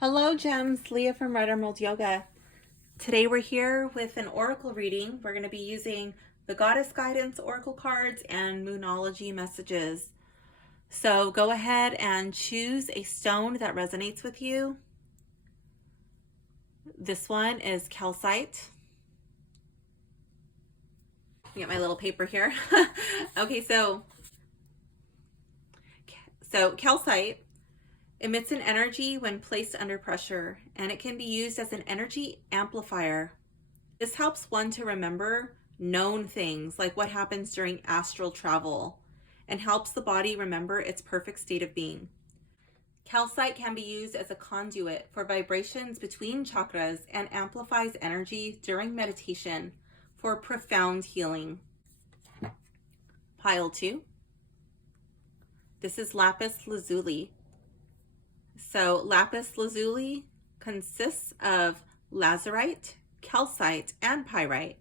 Hello, Gems. Leah from Red Emerald Yoga. Today we're here with an oracle reading. We're going to be using the Goddess Guidance Oracle cards and Moonology Messages. So go ahead and choose a stone that resonates with you. This one is Calcite. Get my little paper here. Okay, so Calcite emits an energy when placed under pressure, and it can be used as an energy amplifier. This helps one to remember known things like what happens during astral travel and helps the body remember its perfect state of being. Calcite can be used as a conduit for vibrations between chakras and amplifies energy during meditation for profound healing. Pile 2. This is Lapis Lazuli. So Lapis Lazuli consists of lazurite, calcite, and pyrite.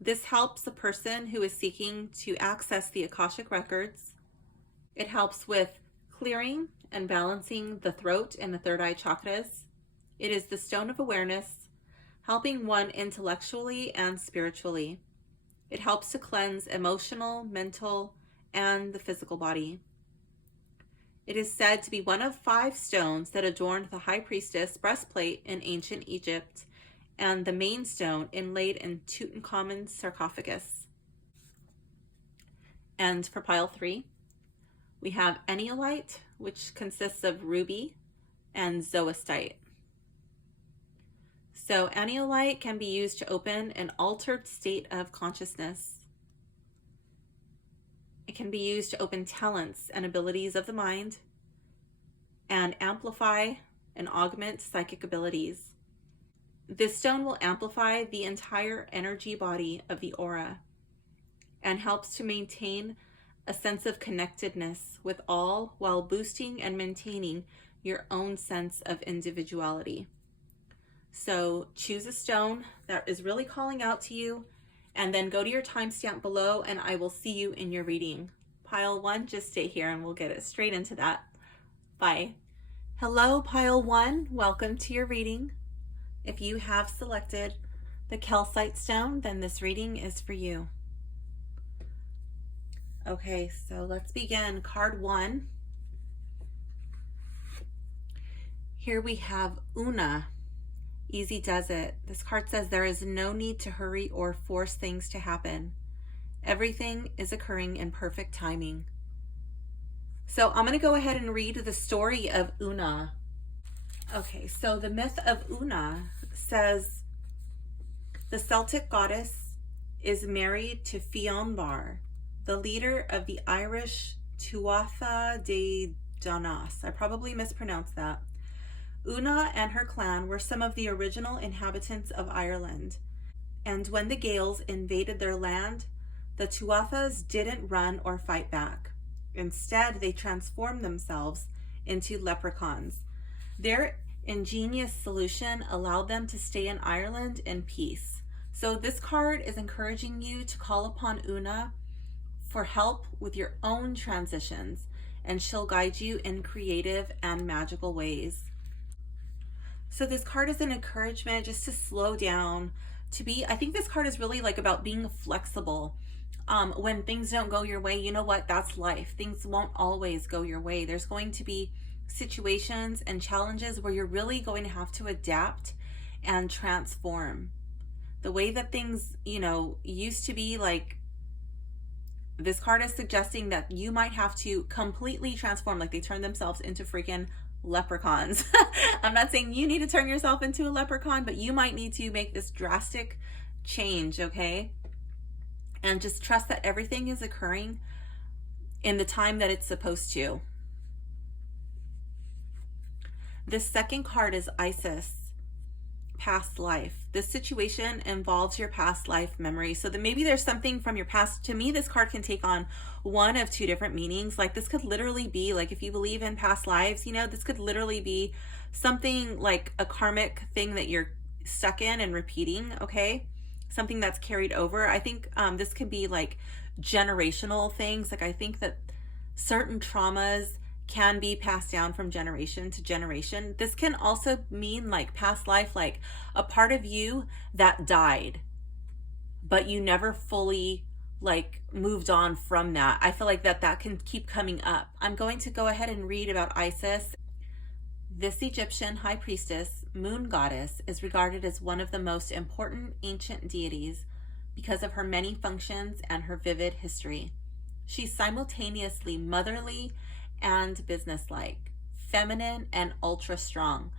This helps a person who is seeking to access the Akashic records. It helps with clearing and balancing the throat and the third eye chakras. It is the stone of awareness, helping one intellectually and spiritually. It helps to cleanse emotional, mental, and the physical body. It is said to be one of 5 stones that adorned the high priestess breastplate in ancient Egypt and the main stone inlaid in Tutankhamun's sarcophagus. And for pile 3, we have Anyolite, which consists of ruby and zoistite. So Anyolite can be used to open an altered state of consciousness. It can be used to open talents and abilities of the mind and amplify and augment psychic abilities. This stone will amplify the entire energy body of the aura and helps to maintain a sense of connectedness with all while boosting and maintaining your own sense of individuality. So choose a stone that is really calling out to you, and then go to your timestamp below and I will see you in your reading. Pile 1, just stay here and we'll get it straight into that. Bye. Hello, Pile 1. Welcome to your reading. If you have selected the calcite stone, then this reading is for you. Okay, so let's begin. Card 1. Here we have Una. Easy does it. This card says there is no need to hurry or force things to happen. Everything is occurring in perfect timing. So I'm going to go ahead and read the story of Una. Okay, so the myth of Una says the Celtic goddess is married to Fionn, the leader of the Irish Tuatha De Danann. I probably mispronounced that. Una and her clan were some of the original inhabitants of Ireland, and when the Gaels invaded their land, the Tuathas didn't run or fight back. Instead, they transformed themselves into leprechauns. Their ingenious solution allowed them to stay in Ireland in peace. So this card is encouraging you to call upon Una for help with your own transitions, and she'll guide you in creative and magical ways. So this card is an encouragement just to slow down, I think this card is really like about being flexible. When things don't go your way, you know what? That's life. Things won't always go your way. There's going to be situations and challenges where you're really going to have to adapt and transform. The way that things, used to be, like, this card is suggesting that you might have to completely transform, like they turn themselves into freaking leprechauns. I'm not saying you need to turn yourself into a leprechaun, but you might need to make this drastic change, okay? And just trust that everything is occurring in the time that it's supposed to. This second card is Isis, past life. This situation involves your past life memory. So that maybe there's something from your past. To me, this card can take on one of 2 different meanings. Like this could literally be, like, if you believe in past lives, this could literally be something like a karmic thing that you're stuck in and repeating, okay? Something that's carried over. I think this could be like generational things. Like I think that certain traumas can be passed down from generation to generation. This can also mean like past life, like a part of you that died, but you never fully like moved on from that. I feel like that can keep coming up. I'm going to go ahead and read about Isis. This Egyptian high priestess, moon goddess, is regarded as one of the most important ancient deities because of her many functions and her vivid history. She's simultaneously motherly and businesslike, feminine and ultra strong.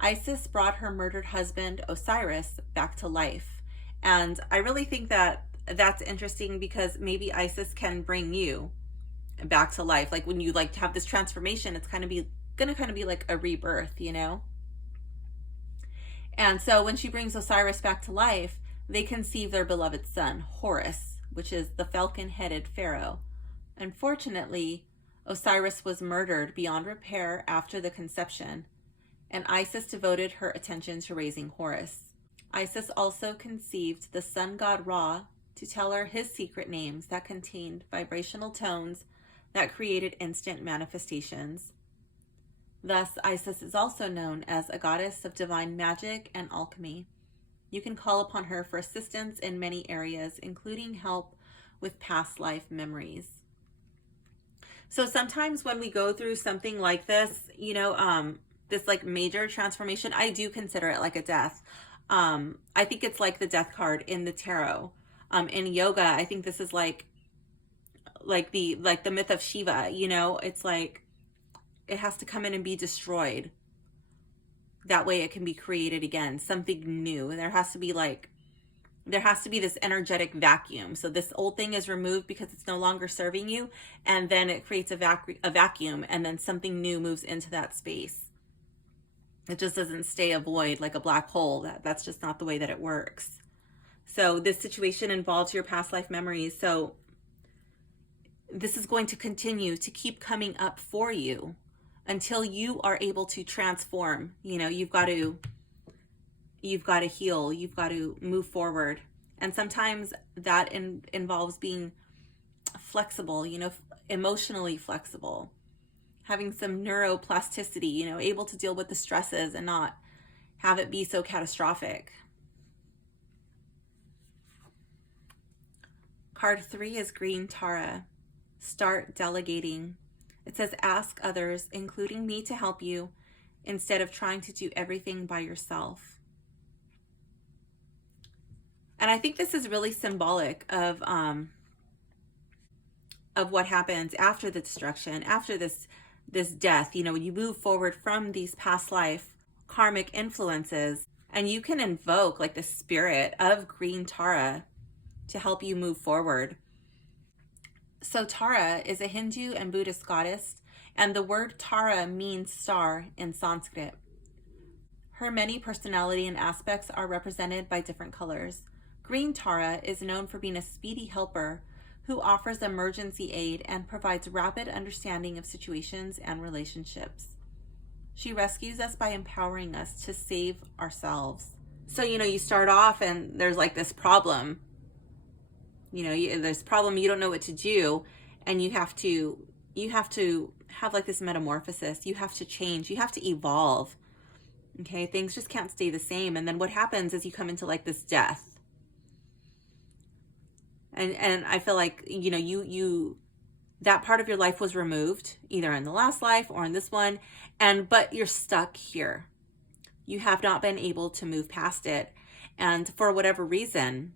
Isis brought her murdered husband Osiris back to life. And I really think that that's interesting because maybe Isis can bring you back to life. Like when you like have this transformation, it's gonna be like a rebirth, you know? And so when she brings Osiris back to life, they conceive their beloved son, Horus, which is the falcon-headed pharaoh. Unfortunately, Osiris was murdered beyond repair after the conception, and Isis devoted her attention to raising Horus. Isis also conceived the sun god Ra to tell her his secret names that contained vibrational tones that created instant manifestations. Thus, Isis is also known as a goddess of divine magic and alchemy. You can call upon her for assistance in many areas, including help with past life memories. So sometimes when we go through something like this, you know, this like major transformation, I do consider it like a death. I think it's like the death card in the tarot. In yoga, I think this is like the myth of Shiva, you know, it's like it has to come in and be destroyed. That way it can be created again, something new. There has to be this energetic vacuum. So this old thing is removed because it's no longer serving you, and then it creates a vacuum, and then something new moves into that space. It just doesn't stay a void like a black hole. That's just not the way that it works. So this situation involves your past life memories. So this is going to continue to keep coming up for you until you are able to transform. You know, you've got to heal, you've got to move forward. And sometimes that involves being flexible, you know, emotionally flexible, having some neuroplasticity, you know, able to deal with the stresses and not have it be so catastrophic. Card 3 is Green Tara. Start delegating. It says, ask others, including me, to help you instead of trying to do everything by yourself. And I think this is really symbolic of what happens after the destruction, after this death. You know, when you move forward from these past life karmic influences, and you can invoke like the spirit of Green Tara to help you move forward. So Tara is a Hindu and Buddhist goddess, and the word Tara means star in Sanskrit. Her many personality and aspects are represented by different colors. Green Tara is known for being a speedy helper who offers emergency aid and provides rapid understanding of situations and relationships. She rescues us by empowering us to save ourselves. So, you know, you start off and there's like this problem. You know, there's a problem, you don't know what to do, and you have to have like this metamorphosis. You have to change, you have to evolve. Okay, things just can't stay the same. And then what happens is you come into like this death. And I feel like, you know, you that part of your life was removed, either in the last life or in this one, but you're stuck here. You have not been able to move past it. And for whatever reason,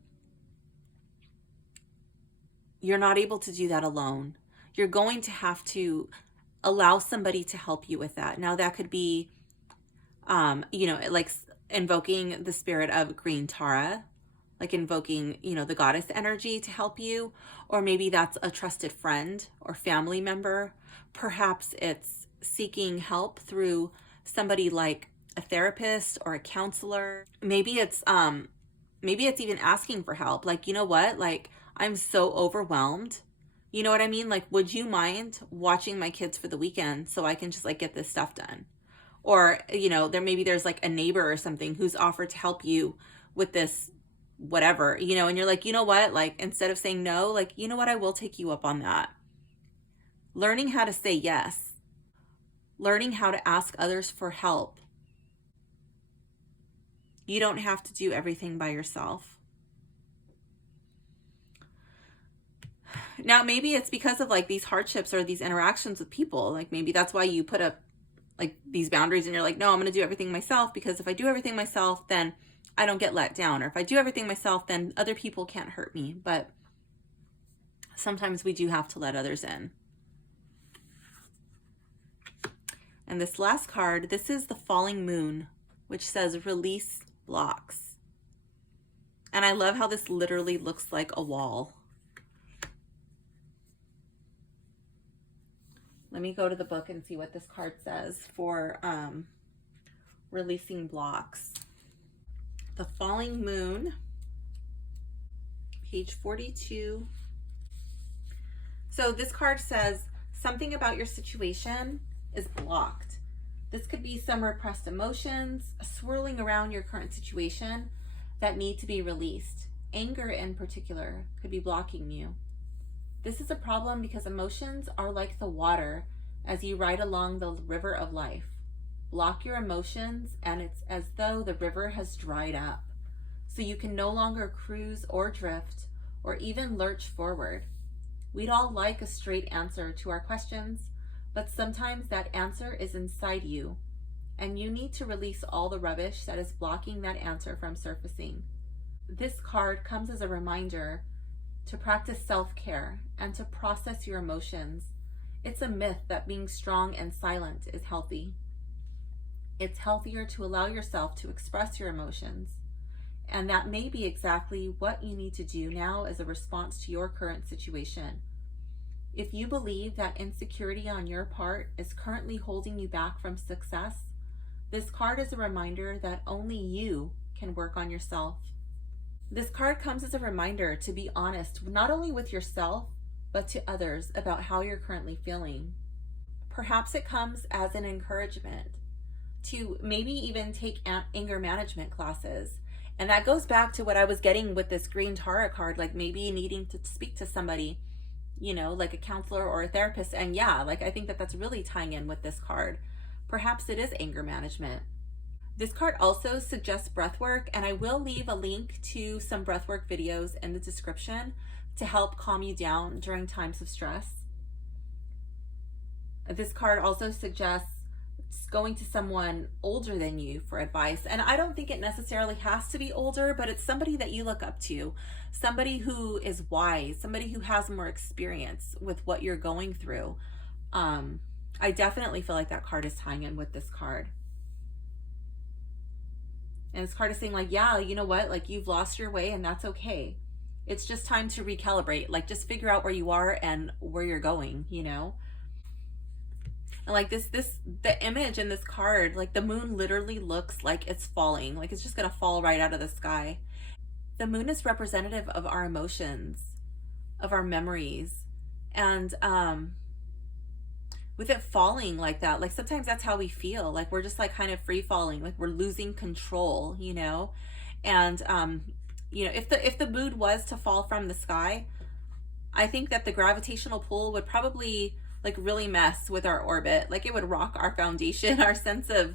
you're not able to do that alone. You're going to have to allow somebody to help you with that. Now that could be, you know, like invoking the spirit of Green Tara, like invoking, you know, the goddess energy to help you, or maybe that's a trusted friend or family member. Perhaps it's seeking help through somebody like a therapist or a counselor. Maybe it's even asking for help. Like, you know what? Like, I'm so overwhelmed. You know what I mean? Like, would you mind watching my kids for the weekend so I can just like get this stuff done? Or, you know, there's like a neighbor or something who's offered to help you with this, whatever, you know, and you're like, you know what? Like, instead of saying no, like, you know what? I will take you up on that. Learning how to say yes. learning how to ask others for help. You don't have to do everything by yourself. Now, maybe it's because of like these hardships or these interactions with people. Like maybe that's why you put up like these boundaries and you're like, no, I'm going to do everything myself, because if I do everything myself, then I don't get let down. Or if I do everything myself, then other people can't hurt me. But sometimes we do have to let others in. And this last card, this is the falling moon, which says release blocks. And I love how this literally looks like a wall. Let me go to the book and see what this card says for releasing blocks. The falling moon, page 42. So this card says something about your situation is blocked. This could be some repressed emotions swirling around your current situation that need to be released. Anger in particular could be blocking you. This is a problem because emotions are like the water as you ride along the river of life. Block your emotions and it's as though the river has dried up, so you can no longer cruise or drift or even lurch forward. We'd all like a straight answer to our questions, but sometimes that answer is inside you, and you need to release all the rubbish that is blocking that answer from surfacing. This card comes as a reminder to practice self-care and to process your emotions. It's a myth that being strong and silent is healthy. It's healthier to allow yourself to express your emotions, and that may be exactly what you need to do now as a response to your current situation. If you believe that insecurity on your part is currently holding you back from success, this card is a reminder that only you can work on yourself. This card comes as a reminder to be honest, not only with yourself, but to others about how you're currently feeling. Perhaps it comes as an encouragement to maybe even take anger management classes. And that goes back to what I was getting with this green tarot card, like maybe needing to speak to somebody, you know, like a counselor or a therapist. And yeah, like I think that that's really tying in with this card. Perhaps it is anger management. This card also suggests breathwork, and I will leave a link to some breathwork videos in the description to help calm you down during times of stress. This card also suggests going to someone older than you for advice. And I don't think it necessarily has to be older, but it's somebody that you look up to, somebody who is wise, somebody who has more experience with what you're going through. I definitely feel like that card is tying in with this card. And this card is saying like, yeah, you know what? Like you've lost your way and that's okay. It's just time to recalibrate. Like just figure out where you are and where you're going, you know? And like the image in this card, like the moon literally looks like it's falling, like it's just gonna fall right out of the sky. The moon is representative of our emotions, of our memories. And with it falling like that, like sometimes that's how we feel, like we're just like kind of free falling, like we're losing control, you know? And you know, if the moon was to fall from the sky, I think that the gravitational pull would probably like really mess with our orbit. Like it would rock our foundation, our sense of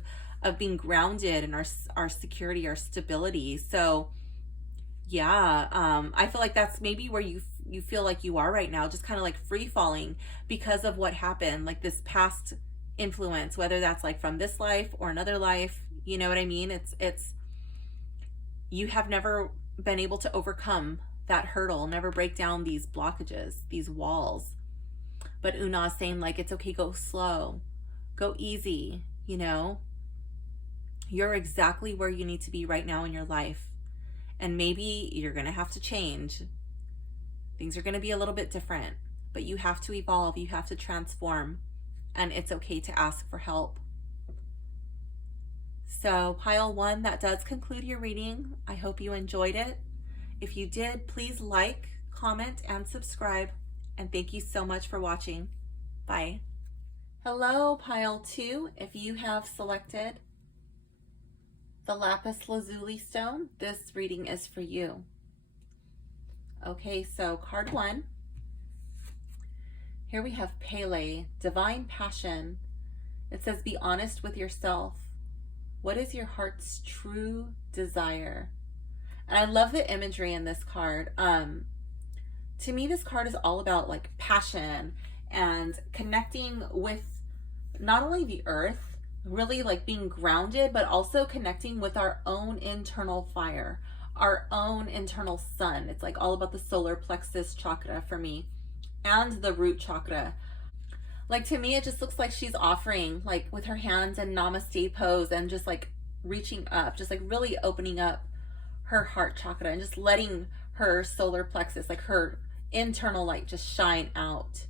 being grounded, and our security, our stability. So yeah, I feel like that's maybe where you feel like you are right now, just kind of like free falling because of what happened, like this past influence, whether that's like from this life or another life, you know what I mean? It's you have never been able to overcome that hurdle, never break down these blockages, these walls. But Una is saying like, it's okay, go slow, go easy, you know? You're exactly where you need to be right now in your life. And maybe you're gonna have to change. Things are gonna be a little bit different, but you have to evolve, you have to transform, and it's okay to ask for help. So pile 1, that does conclude your reading. I hope you enjoyed it. If you did, please like, comment, and subscribe. And thank you so much for watching. Bye. Hello, pile 2. If you have selected the Lapis Lazuli stone, this reading is for you. Okay, so card 1. Here we have Pele, divine passion. It says, be honest with yourself. What is your heart's true desire? And I love the imagery in this card. To me, this card is all about like passion and connecting with not only the earth, really like being grounded, but also connecting with our own internal fire, our own internal sun. It's like all about the solar plexus chakra for me, and the root chakra. Like, to me, it just looks like she's offering, like with her hands in namaste pose and just like reaching up, just like really opening up her heart chakra and just letting her solar plexus, like her internal light, just shine out.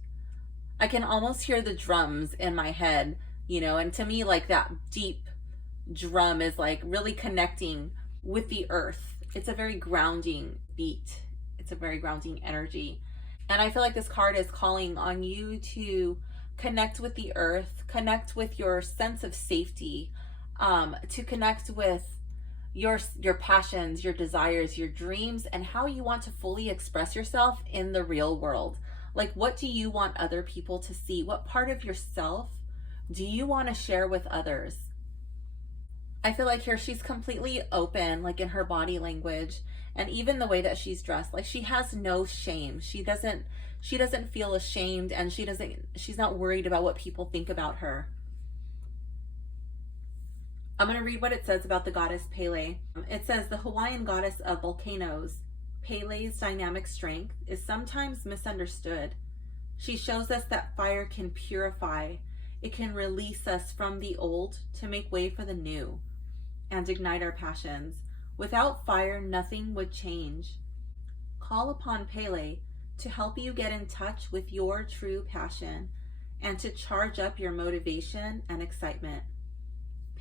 I can almost hear the drums in my head, you know, and to me, like that deep drum is like really connecting with the earth. It's a very grounding beat. It's a very grounding energy. And I feel like this card is calling on you to connect with the earth, connect with your sense of safety, to connect with your passions, your desires, your dreams, and how you want to fully express yourself in the real world. Like, what do you want other people to see? What part of yourself do you want to share with others? I feel like here she's completely open, like in her body language and even the way that she's dressed. Like, she has no shame. She doesn't feel ashamed, and she's not worried about what people think about her. I'm going to read what it says about the goddess Pele. It says, the Hawaiian goddess of volcanoes, Pele's dynamic strength is sometimes misunderstood. She shows us that fire can purify. It can release us from the old to make way for the new and ignite our passions. Without fire, nothing would change. Call upon Pele to help you get in touch with your true passion and to charge up your motivation and excitement.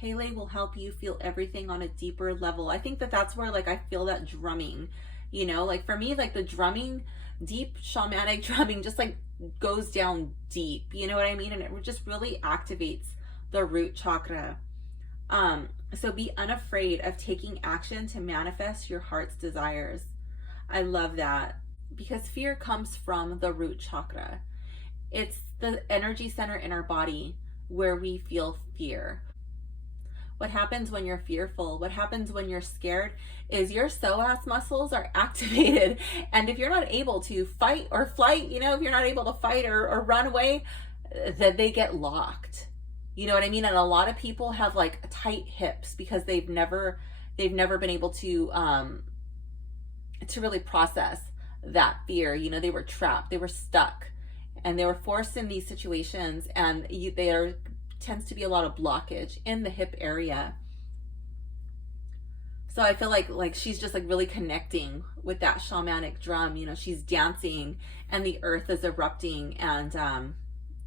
Pele will help you feel everything on a deeper level. I think that that's where, like, I feel that drumming, you know, like for me, like the drumming, deep shamanic drumming just like goes down deep, you know what I mean? And it just really activates the root chakra. So be unafraid of taking action to manifest your heart's desires. I love that, because fear comes from the root chakra. It's the energy center in our body where we feel fear. What happens when you're fearful, what happens when you're scared, is your psoas muscles are activated. And if you're not able to fight or flight, you know, if you're not able to fight or run away, that they get locked. You know what I mean? And a lot of people have like tight hips because they've never been able to really process that fear. You know, they were trapped, they were stuck, and they were forced in these situations, and there tends to be a lot of blockage in the hip area. So I feel like she's just like really connecting with that shamanic drum. You know, she's dancing and the earth is erupting, and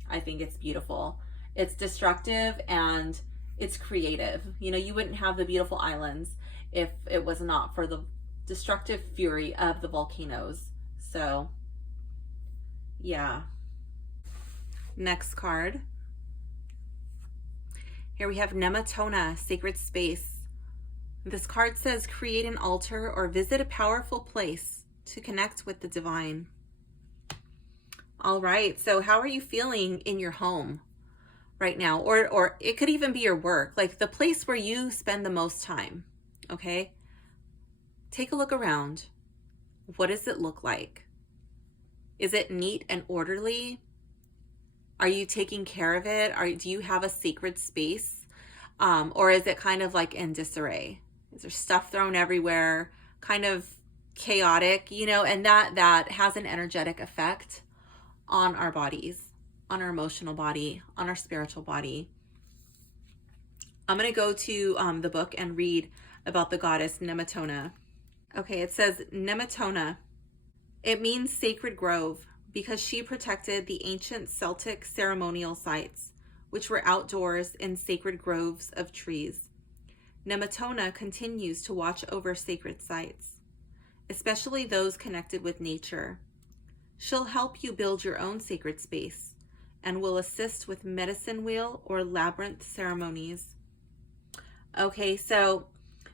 I think it's beautiful. It's destructive and it's creative. You know, you wouldn't have the beautiful islands if it was not for the destructive fury of the volcanoes. So yeah. Next card. Here we have Nematona, sacred space. This card says, create an altar or visit a powerful place to connect with the divine. All right, so how are you feeling in your home right now? Or it could even be your work, like the place where you spend the most time, okay? Take a look around. What does it look like? Is it neat and orderly? Are you taking care of it? Do you have a sacred space? Or is it kind of like in disarray? Is there stuff thrown everywhere, kind of chaotic, you know? And that has an energetic effect on our bodies, on our emotional body, on our spiritual body. I'm going to go to the book and read about the goddess Nematona. Okay, it says Nematona. It means sacred grove because she protected the ancient Celtic ceremonial sites, which were outdoors in sacred groves of trees. Nematona continues to watch over sacred sites, especially those connected with nature. She'll help you build your own sacred space and will assist with medicine wheel or labyrinth ceremonies. Okay, so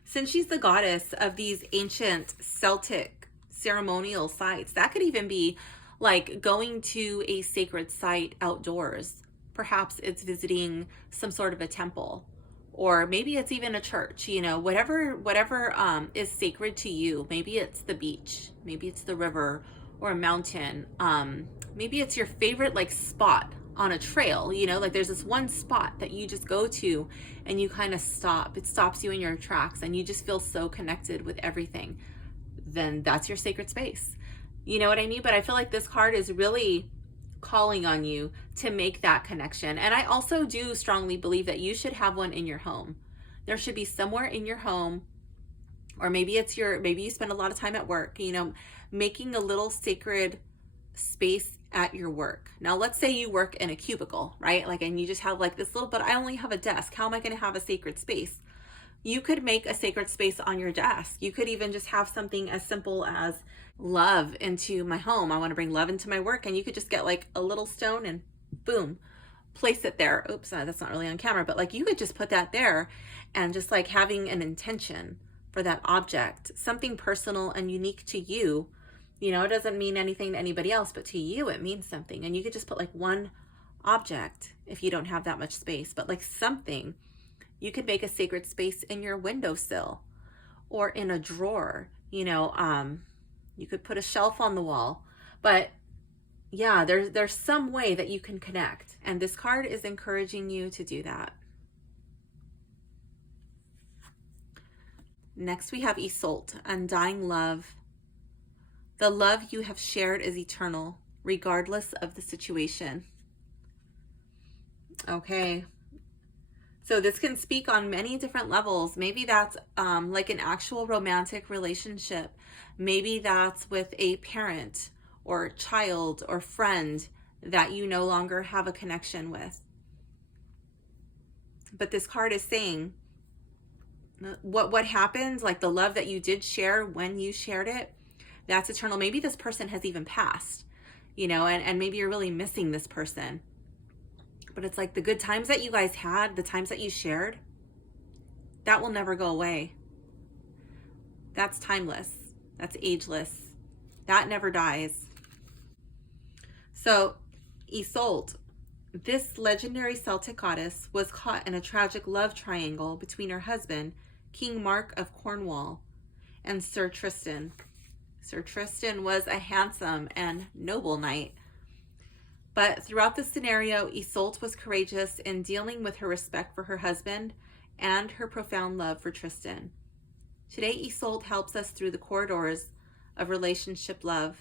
since she's the goddess of these ancient Celtic ceremonial sites, that could even be like going to a sacred site outdoors. Perhaps it's visiting some sort of a temple, or maybe it's even a church, whatever is sacred to you. Maybe it's the beach, maybe it's the river or a mountain. Maybe it's your favorite like spot on a trail, like there's this one spot that you just go to and you kind of stop. It stops you in your tracks and you just feel so connected with everything. Then that's your sacred space. You know what I mean? But I feel like this card is really calling on you to make that connection. And I also do strongly believe that you should have one in your home. There should be somewhere in your home, or maybe you spend a lot of time at work, making a little sacred space at your work. Now, let's say you work in a cubicle, right? And you just have this little, but I only have a desk. How am I going to have a sacred space? You could make a sacred space on your desk. You could even just have something as simple as love into my home. I want to bring love into my work. And you could just get a little stone and boom, place it there. Oops, that's not really on camera, but you could just put that there and just having an intention for that object, something personal and unique to you. It doesn't mean anything to anybody else, but to you, it means something. And you could just put one object if you don't have that much space, but something. You could make a sacred space in your windowsill or in a drawer. You could put a shelf on the wall. But yeah, there's some way that you can connect. And this card is encouraging you to do that. Next, we have Isolde, undying love. The love you have shared is eternal, regardless of the situation. Okay. So this can speak on many different levels. Maybe that's an actual romantic relationship. Maybe that's with a parent or child or friend that you no longer have a connection with. But this card is saying what happens, the love that you did share when you shared it, that's eternal. Maybe this person has even passed, and maybe you're really missing this person. But it's the good times that you guys had, the times that you shared, that will never go away. That's timeless. That's ageless. That never dies. So Isolde, this legendary Celtic goddess, was caught in a tragic love triangle between her husband, King Mark of Cornwall, and Sir Tristan. Sir Tristan was a handsome and noble knight. But throughout the scenario, Isolde was courageous in dealing with her respect for her husband and her profound love for Tristan. Today, Isolde helps us through the corridors of relationship love,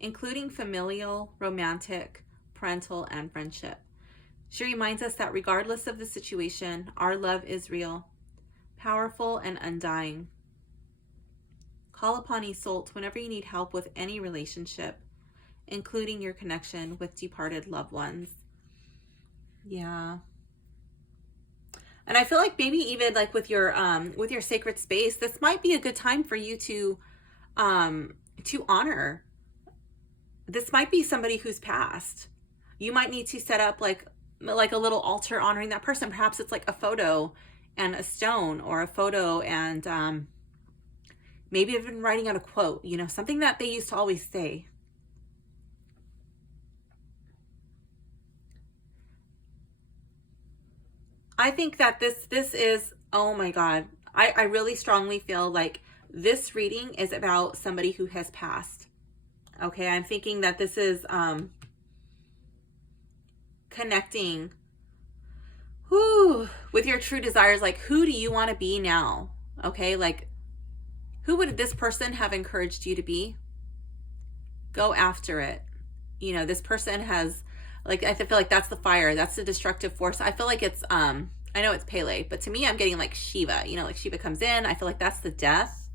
including familial, romantic, parental, and friendship. She reminds us that regardless of the situation, our love is real, powerful, and undying. Call upon Isolde whenever you need help with any relationship, including your connection with departed loved ones. Yeah. And I feel maybe even with your sacred space, this might be a good time for you to honor. This might be somebody who's passed. You might need to set up like a little altar honoring that person. Perhaps it's a photo and a stone, or a photo and maybe even writing out a quote, something that they used to always say. I think that this is, oh my God, I really strongly feel this reading is about somebody who has passed. Okay, I'm thinking that this is connecting with your true desires. Who do you want to be now? Okay, who would this person have encouraged you to be? Go after it. This person has, I feel that's the fire. That's the destructive force. I feel it's, I know it's Pele, but to me, I'm getting Shiva. Shiva comes in. I feel that's the death.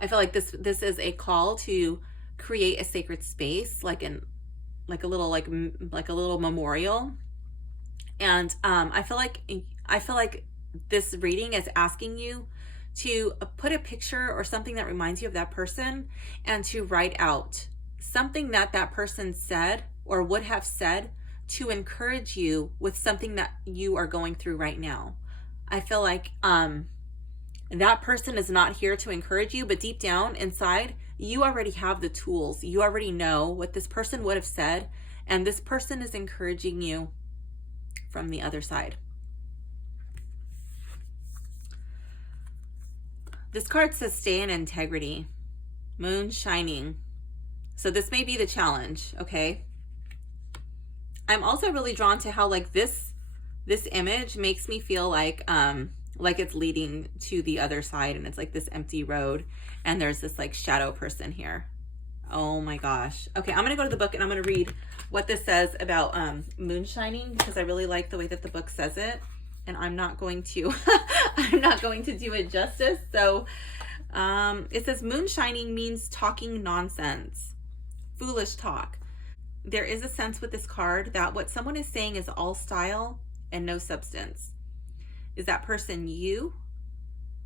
I feel this is a call to create a sacred space, like a little memorial. And I feel like this reading is asking you to put a picture or something that reminds you of that person, and to write out something that person said or would have said to encourage you with something that you are going through right now. I feel that person is not here to encourage you, but deep down inside, you already have the tools. You already know what this person would have said, and this person is encouraging you from the other side. This card says stay in integrity. Moon shining. So this may be the challenge, okay? I'm also really drawn to how like this image makes me feel like it's leading to the other side, and it's like this empty road, and there's this like shadow person here. Oh my gosh. Okay, I'm gonna go to the book and I'm gonna read what this says about moon shining, because I really like the way that the book says it, and I'm not going to I'm not going to do it justice. So it says moon shining means talking nonsense, foolish talk. There is a sense with this card that what someone is saying is all style and no substance. Is that person you,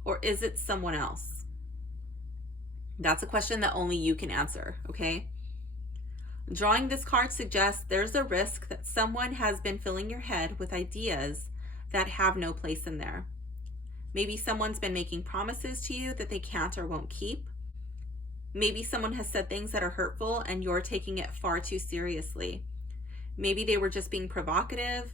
or is it someone else? That's a question that only you can answer, okay? Drawing this card suggests there's a risk that someone has been filling your head with ideas that have no place in there. Maybe someone's been making promises to you that they can't or won't keep. Maybe someone has said things that are hurtful and you're taking it far too seriously. Maybe they were just being provocative.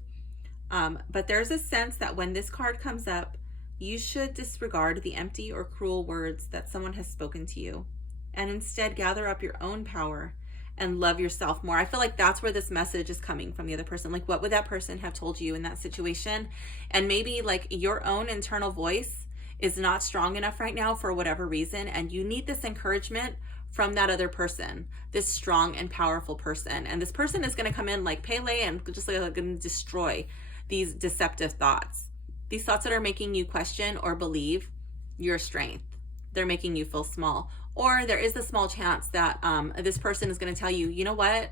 But there's a sense that when this card comes up, you should disregard the empty or cruel words that someone has spoken to you, and instead gather up your own power and love yourself more. I feel like that's where this message is coming from the other person. Like, what would that person have told you in that situation? And maybe like your own internal voice is not strong enough right now for whatever reason, and you need this encouragement from that other person, this strong and powerful person. And this person is going to come in like Pele and just like going to destroy these deceptive thoughts. These thoughts that are making you question or believe your strength. They're making you feel small. Or there is a small chance that this person is going to tell you, you know what,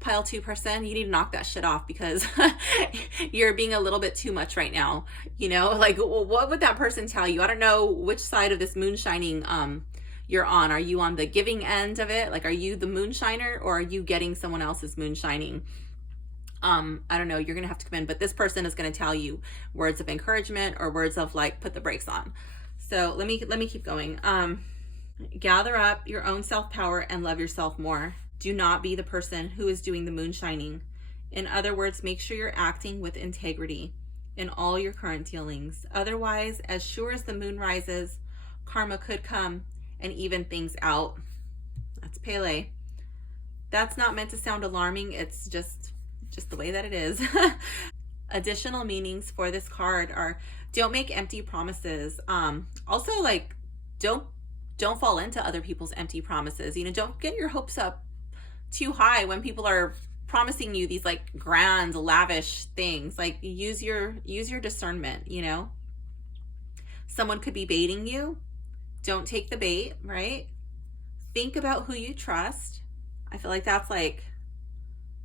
pile 2 person, you need to knock that shit off because you're being a little bit too much right now. You know, like what would that person tell you? I don't know which side of this moonshining you're on. Are you on the giving end of it? Like, are you the moonshiner, or are you getting someone else's moonshining? I don't know, you're gonna have to come in, but this person is gonna tell you words of encouragement or words of like, put the brakes on. So let me keep going. Gather up your own self-power and love yourself more. Do not be the person who is doing the moonshining. In other words, make sure you're acting with integrity in all your current dealings. Otherwise, as sure as the moon rises, karma could come and even things out. That's Pele. That's not meant to sound alarming. It's just the way that it is. Additional meanings for this card are: don't make empty promises. Also, like, don't fall into other people's empty promises. You know, don't get your hopes up too high when people are promising you these like grand, lavish things. Like, use your discernment, you know? Someone could be baiting you. Don't take the bait, right? Think about who you trust. I feel like that's like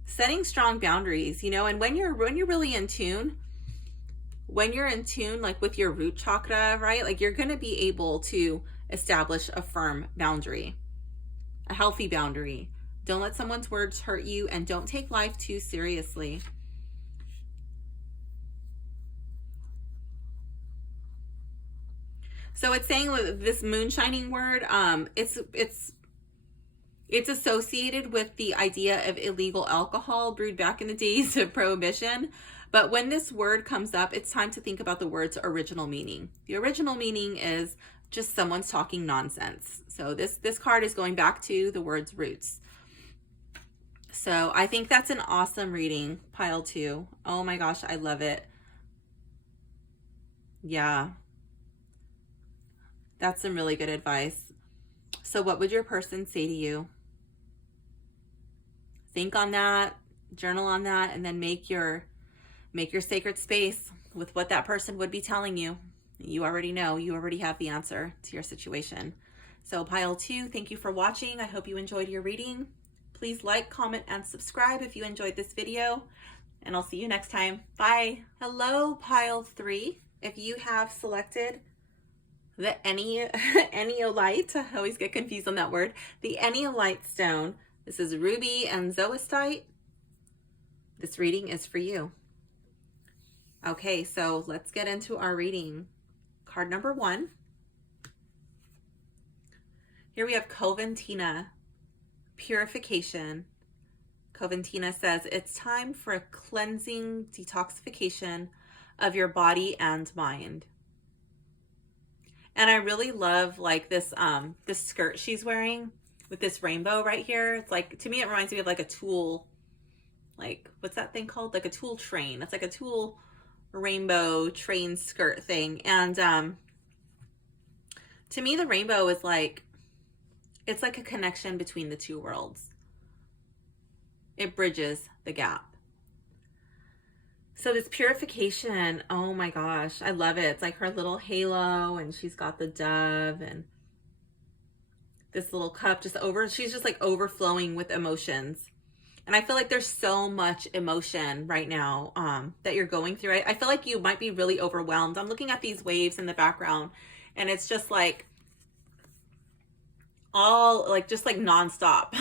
setting strong boundaries, you know? And when you're really in tune, like with your root chakra, right? Like, you're going to be able to establish a firm boundary, a healthy boundary. Don't let someone's words hurt you, and don't take life too seriously. So it's saying this moonshining word, it's associated with the idea of illegal alcohol brewed back in the days of Prohibition. But when this word comes up, it's time to think about the word's original meaning. The original meaning is just someone's talking nonsense. So this card is going back to the word's roots. So I think that's an awesome reading, pile 2. Oh my gosh, I love it. Yeah. That's some really good advice. So what would your person say to you? Think on that, journal on that, and then make your sacred space with what that person would be telling you. You already know, you already have the answer to your situation. So pile 2, thank you for watching. I hope you enjoyed your reading. Please like, comment, and subscribe if you enjoyed this video, and I'll see you next time. Bye. Hello, pile 3. If you have selected the Anyolite, I always get confused on that word, the Anyolite stone, this is ruby and zoistite, this reading is for you. Okay, so let's get into our reading. Card number 1. Here we have Coventina, purification, Coventina says, it's time for a cleansing detoxification of your body and mind. And I really love like this this skirt she's wearing with this rainbow right here. It's like, to me, it reminds me of like a tool, like, what's that thing called? Like a tool train. It's like a tool rainbow train skirt thing. And to me, the rainbow is like, it's like a connection between the two worlds. It bridges the gap. So this purification, oh my gosh, I love it. It's like her little halo, and she's got the dove and this little cup she's just like overflowing with emotions. And I feel like there's so much emotion right now that you're going through. I feel like you might be really overwhelmed. I'm looking at these waves in the background, and it's just like all like just like nonstop.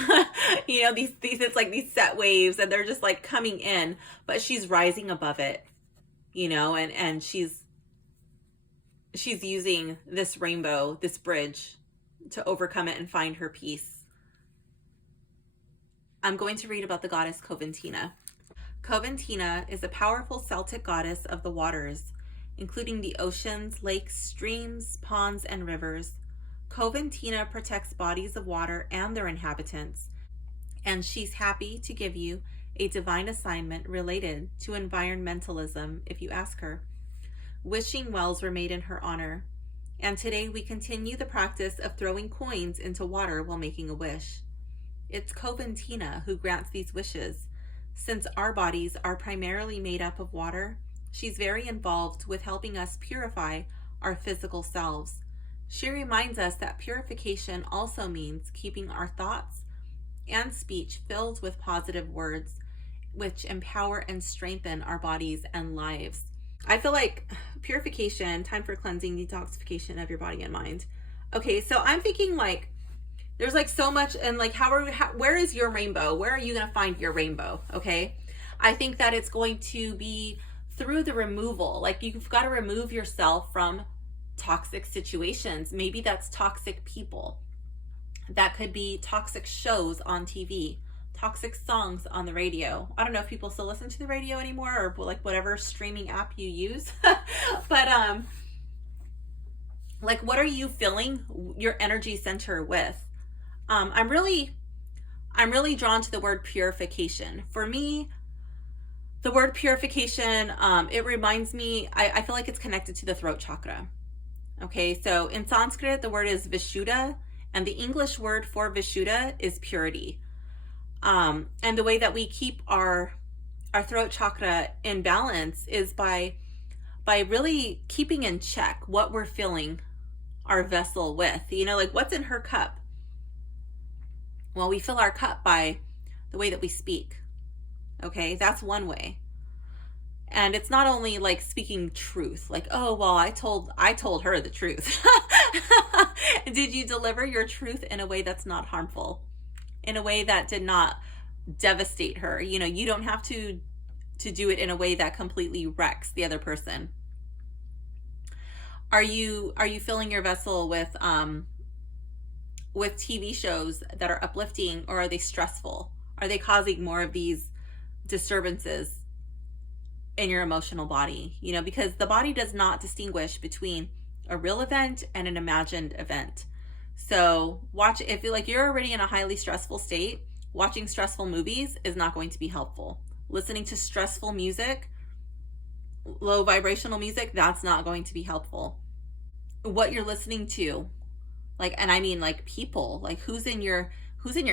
You know, these it's like these set waves, and they're just like coming in, but she's rising above it, you know, and she's using this rainbow, this bridge, to overcome it and find her peace. I'm going to read about the goddess Coventina. Coventina is a powerful Celtic goddess of the waters, including the oceans, lakes, streams, ponds, and rivers. Coventina protects bodies of water and their inhabitants, and she's happy to give you a divine assignment related to environmentalism if you ask her. Wishing wells were made in her honor, and today we continue the practice of throwing coins into water while making a wish. It's Coventina who grants these wishes. Since our bodies are primarily made up of water, she's very involved with helping us purify our physical selves. She reminds us that purification also means keeping our thoughts and speech filled with positive words, which empower and strengthen our bodies and lives. I feel like purification, time for cleansing, detoxification of your body and mind. Okay, so I'm thinking like, there's like so much, and like where is your rainbow? Where are you going to find your rainbow? Okay, I think that it's going to be through the removal. Like, you've got to remove yourself from toxic situations. Maybe that's toxic people. That could be toxic shows on TV, toxic songs on the radio. I don't know if people still listen to the radio anymore, or like whatever streaming app you use. But like, what are you filling your energy center with? I'm really drawn to the word purification. For me, the word purification, it reminds me, I feel like it's connected to the throat chakra. Okay, so in Sanskrit, the word is Vishuddha, and the English word for Vishuddha is purity. And the way that we keep our throat chakra in balance is by really keeping in check what we're filling our vessel with. You know, like, what's in her cup? Well, we fill our cup by the way that we speak. Okay, that's one way. And it's not only like speaking truth, like, oh, well, I told her the truth. Did you deliver your truth in a way that's not harmful, in a way that did not devastate her? You know, you don't have to do it in a way that completely wrecks the other person. Are you filling your vessel with TV shows that are uplifting, or are they stressful? Are they causing more of these disturbances in your emotional body? You know, because the body does not distinguish between a real event and an imagined event. So if you're already in a highly stressful state, watching stressful movies is not going to be helpful. Listening to stressful music, low vibrational music, that's not going to be helpful. What you're listening to, like, and I mean like people, like who's in your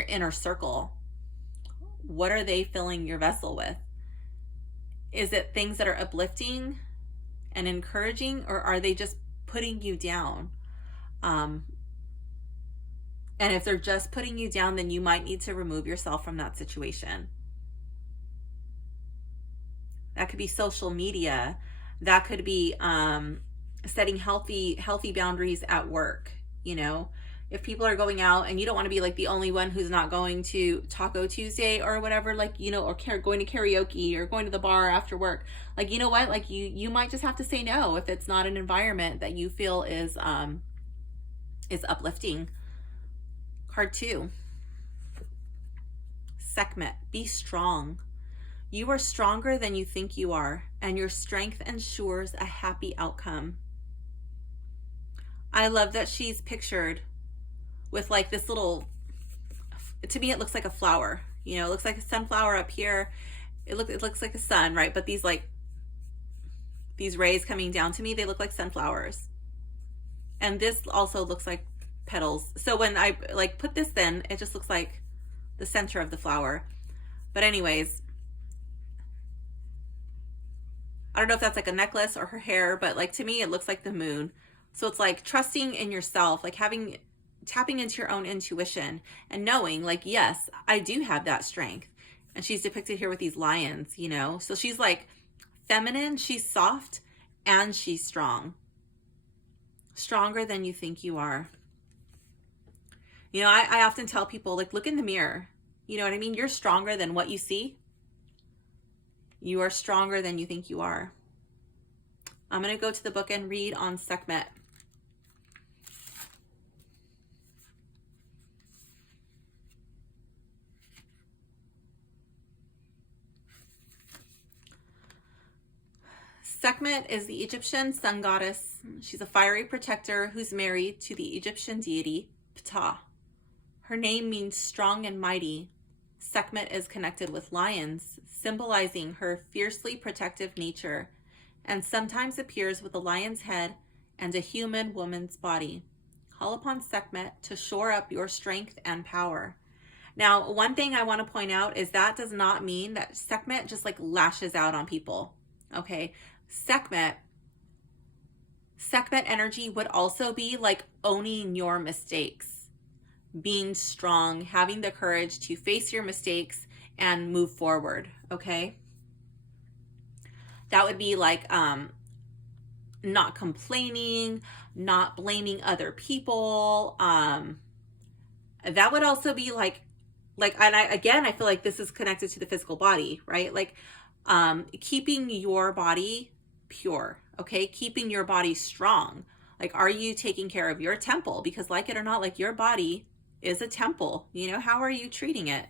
inner circle? What are they filling your vessel with? Is it things that are uplifting and encouraging, or are they just putting you down? And if they're just putting you down, then you might need to remove yourself from that situation. That could be social media. That could be setting healthy boundaries at work. You know, if people are going out and you don't want to be like the only one who's not going to Taco Tuesday or whatever, like, you know, or going to karaoke or going to the bar after work, like, you know what, like you might just have to say no if it's not an environment that you feel is uplifting. Card 2, Sekhmet, be strong. You are stronger than you think you are, and your strength ensures a happy outcome. I love that she's pictured with like this little, to me it looks like a flower. You know, it looks like a sunflower up here. It looks like a sun, right? But these rays coming down to me, they look like sunflowers. And this also looks like petals. So when I like put this in, it just looks like the center of the flower. But anyways, I don't know if that's like a necklace or her hair, but like to me, it looks like the moon. So it's like trusting in yourself, like tapping into your own intuition and knowing like, yes, I do have that strength. And she's depicted here with these lions, you know? So she's like feminine, she's soft, and she's strong. Stronger than you think you are. You know, I often tell people, like, look in the mirror. You know what I mean? You're stronger than what you see. You are stronger than you think you are. I'm going to go to the book and read on Sekhmet. Sekhmet is the Egyptian sun goddess. She's a fiery protector who's married to the Egyptian deity Ptah. Her name means strong and mighty. Sekhmet is connected with lions, symbolizing her fiercely protective nature, and sometimes appears with a lion's head and a human woman's body. Call upon Sekhmet to shore up your strength and power. Now, one thing I want to point out is that does not mean that Sekhmet just like lashes out on people. Okay, Sekhmet energy would also be like owning your mistakes, being strong, having the courage to face your mistakes and move forward. Okay, that would be like not complaining, not blaming other people. That would also be like, and I feel like this is connected to the physical body, right? Like keeping your body pure, okay? Keeping your body strong. Like, are you taking care of your temple? Because like it or not, like your body is a temple, you know? How are you treating it?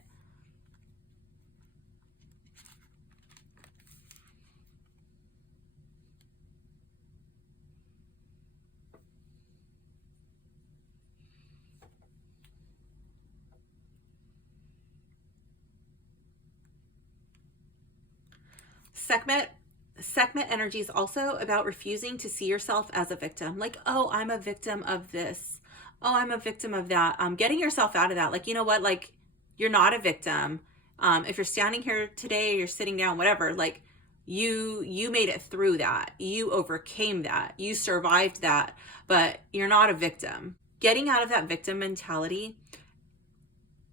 Sekhmet energy is also about refusing to see yourself as a victim. Like, oh, I'm a victim of this. Oh, I'm a victim of that. Getting yourself out of that. Like, you know what? Like, you're not a victim. If you're standing here today, you're sitting down, whatever, like you made it through that. You overcame that. You survived that, but you're not a victim. Getting out of that victim mentality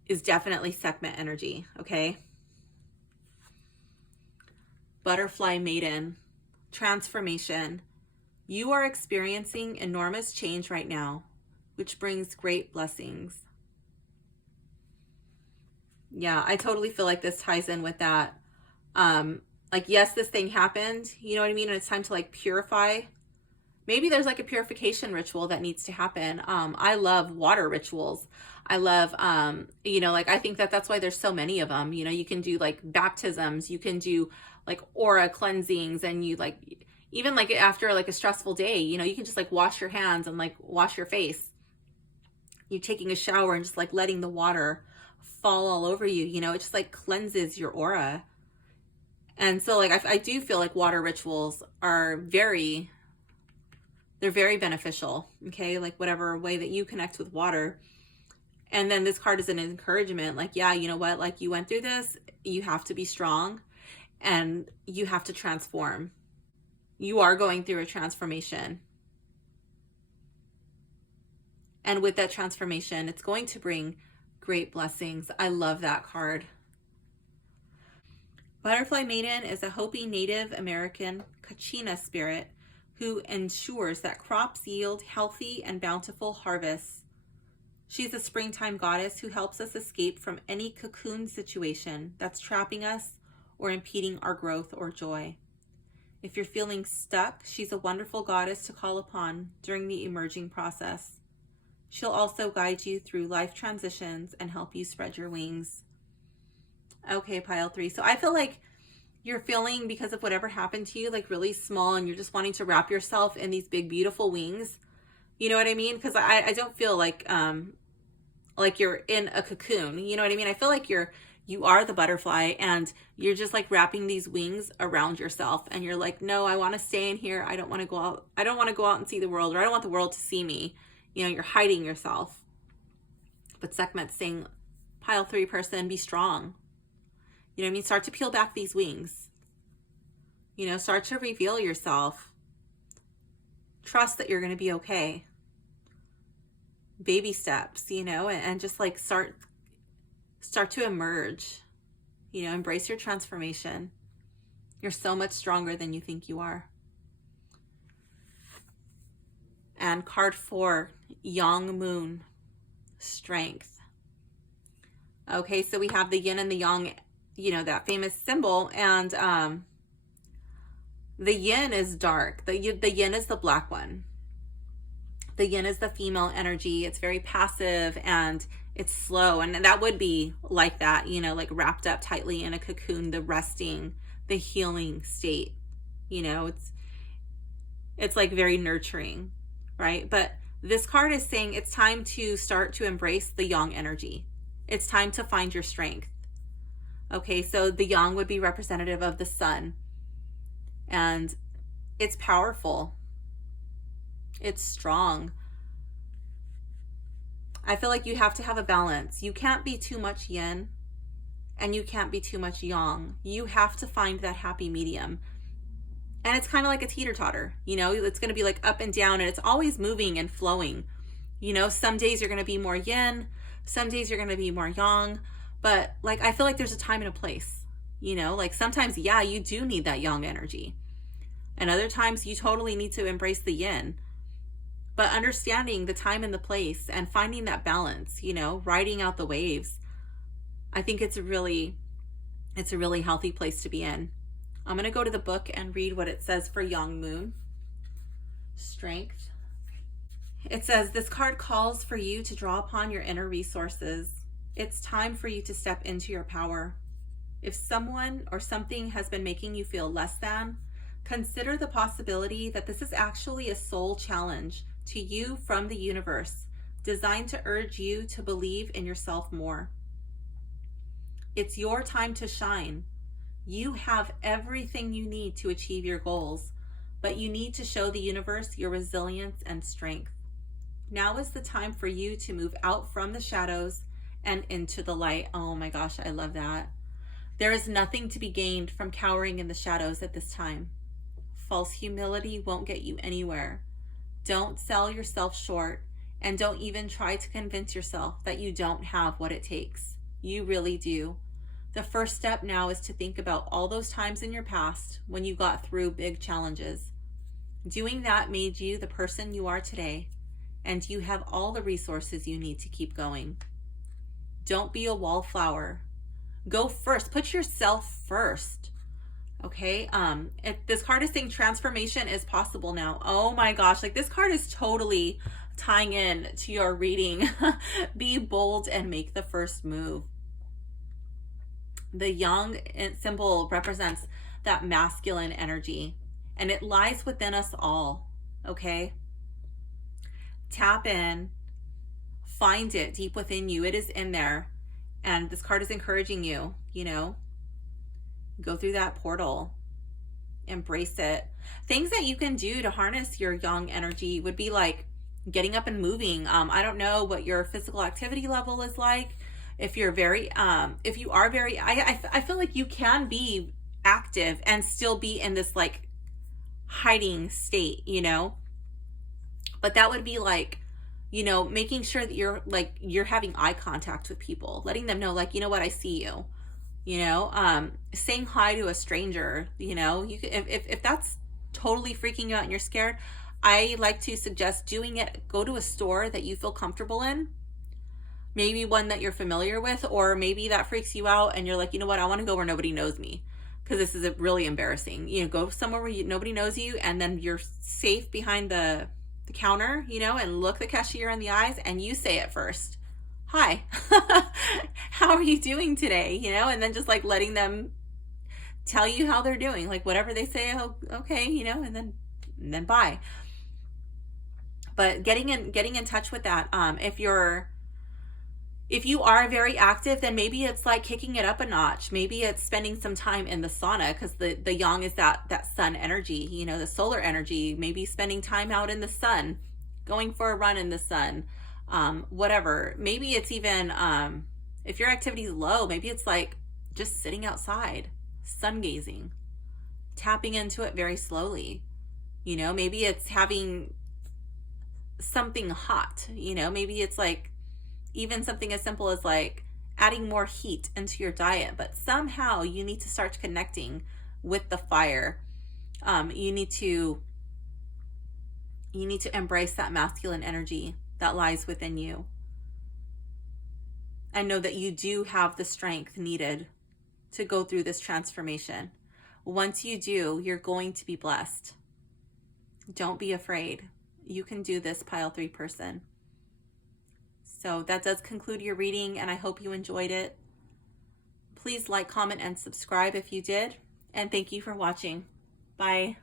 is definitely Sekhmet energy, okay? Butterfly maiden, transformation. You are experiencing enormous change right now, which brings great blessings. Yeah, I totally feel like this ties in with that. Like, yes, this thing happened, you know what I mean? And it's time to like purify. Maybe there's like a purification ritual that needs to happen. I love water rituals. I love, you know, like I think that that's why there's so many of them. You know, you can do like baptisms, you can do like aura cleansings, and you like, even like after like a stressful day, you know, you can just like wash your hands and like wash your face. You taking a shower and just like letting the water fall all over you, you know, it just like cleanses your aura. And so like I do feel like water rituals are they're very beneficial, okay? Like whatever way that you connect with water. And then this card is an encouragement, like, yeah, you know what, like you went through this, you have to be strong and you have to transform. You are going through a transformation. And with that transformation, it's going to bring great blessings. I love that card. Butterfly Maiden is a Hopi Native American Kachina spirit who ensures that crops yield healthy and bountiful harvests. She's a springtime goddess who helps us escape from any cocoon situation that's trapping us or impeding our growth or joy. If you're feeling stuck, she's a wonderful goddess to call upon during the emerging process. She'll also guide you through life transitions and help you spread your wings. Okay, pile 3. So I feel like you're feeling, because of whatever happened to you, like really small, and you're just wanting to wrap yourself in these big, beautiful wings. You know what I mean? Because I don't feel like you're in a cocoon. You know what I mean? I feel like you are the butterfly, and you're just like wrapping these wings around yourself, and you're like, no, I want to stay in here. I don't want to go out. I don't want to go out and see the world, or I don't want the world to see me. You know, you're hiding yourself. But Sekhmet's saying, pile 3 person, be strong. You know what I mean? Start to peel back these wings. You know, start to reveal yourself. Trust that you're going to be okay. Baby steps, you know, and just like start to emerge. You know, embrace your transformation. You're so much stronger than you think you are. And card 4, Young Moon, strength. Okay, so we have the yin and the yang, you know, that famous symbol, and the yin is dark. The yin is the black one. The yin is the female energy. It's very passive and it's slow, and that would be like that, you know, like wrapped up tightly in a cocoon, the resting, the healing state. You know, it's like very nurturing, right? But this card is saying it's time to start to embrace the yang energy. It's time to find your strength. Okay, so the yang would be representative of the sun, and it's powerful. It's strong. I feel like you have to have a balance. You can't be too much yin, and you can't be too much yang. You have to find that happy medium. And it's kind of like a teeter-totter, you know, it's going to be like up and down, and it's always moving and flowing. You know, some days you're going to be more yin, some days you're going to be more yang, but like, I feel like there's a time and a place, you know, like sometimes, yeah, you do need that yang energy. And other times you totally need to embrace the yin, but understanding the time and the place and finding that balance, you know, riding out the waves. I think it's a really healthy place to be in. I'm going to go to the book and read what it says for Young Moon. Strength. It says, this card calls for you to draw upon your inner resources. It's time for you to step into your power. If someone or something has been making you feel less than, consider the possibility that this is actually a soul challenge to you from the universe, designed to urge you to believe in yourself more. It's your time to shine. You have everything you need to achieve your goals, but you need to show the universe your resilience and strength. Now is the time for you to move out from the shadows and into the light. Oh my gosh, I love that. There is nothing to be gained from cowering in the shadows at this time. False humility won't get you anywhere. Don't sell yourself short, and don't even try to convince yourself that you don't have what it takes. You really do. The first step now is to think about all those times in your past when you got through big challenges. Doing that made you the person you are today, and you have all the resources you need to keep going. Don't be a wallflower. Go first. Put yourself first. Okay? This card is saying transformation is possible now. Oh my gosh, like this card is totally tying in to your reading. Be bold and make the first move. The yang symbol represents that masculine energy, and it lies within us all. Okay? Tap in, find it deep within you. It is in there. And this card is encouraging you, you know, go through that portal, embrace it. Things that you can do to harness your yang energy would be like getting up and moving. I don't know what your physical activity level is like. If you're very, if you are very, I feel like you can be active and still be in this like hiding state, you know, but that would be like, you know, making sure that you're having eye contact with people, letting them know, like, you know what, I see you, you know, saying hi to a stranger, you know, you can, if that's totally freaking you out and you're scared, I like to suggest doing it. Go to a store that you feel comfortable in, maybe one that you're familiar with, or maybe that freaks you out and you're like, you know what, I want to go where nobody knows me, because this is really embarrassing. You know, go somewhere where nobody knows you, and then you're safe behind the counter, you know, and look the cashier in the eyes, and you say it first. hi, how are you doing today? You know, and then just like letting them tell you how they're doing, like whatever they say, oh, okay, you know, and then bye. But getting in touch with that. If you are very active, then maybe it's like kicking it up a notch. Maybe it's spending some time in the sauna, because the yang is that sun energy, you know, the solar energy. Maybe spending time out in the sun, going for a run in the sun, whatever. Maybe it's even, if your activity is low, maybe it's like just sitting outside, sun gazing, tapping into it very slowly. You know, maybe it's having something hot, you know, maybe it's like even something as simple as like adding more heat into your diet, but somehow you need to start connecting with the fire. You need to embrace that masculine energy that lies within you. And know that you do have the strength needed to go through this transformation. Once you do, you're going to be blessed. Don't be afraid. You can do this, pile 3 person. So that does conclude your reading, and I hope you enjoyed it. Please like, comment, and subscribe if you did. And thank you for watching. Bye.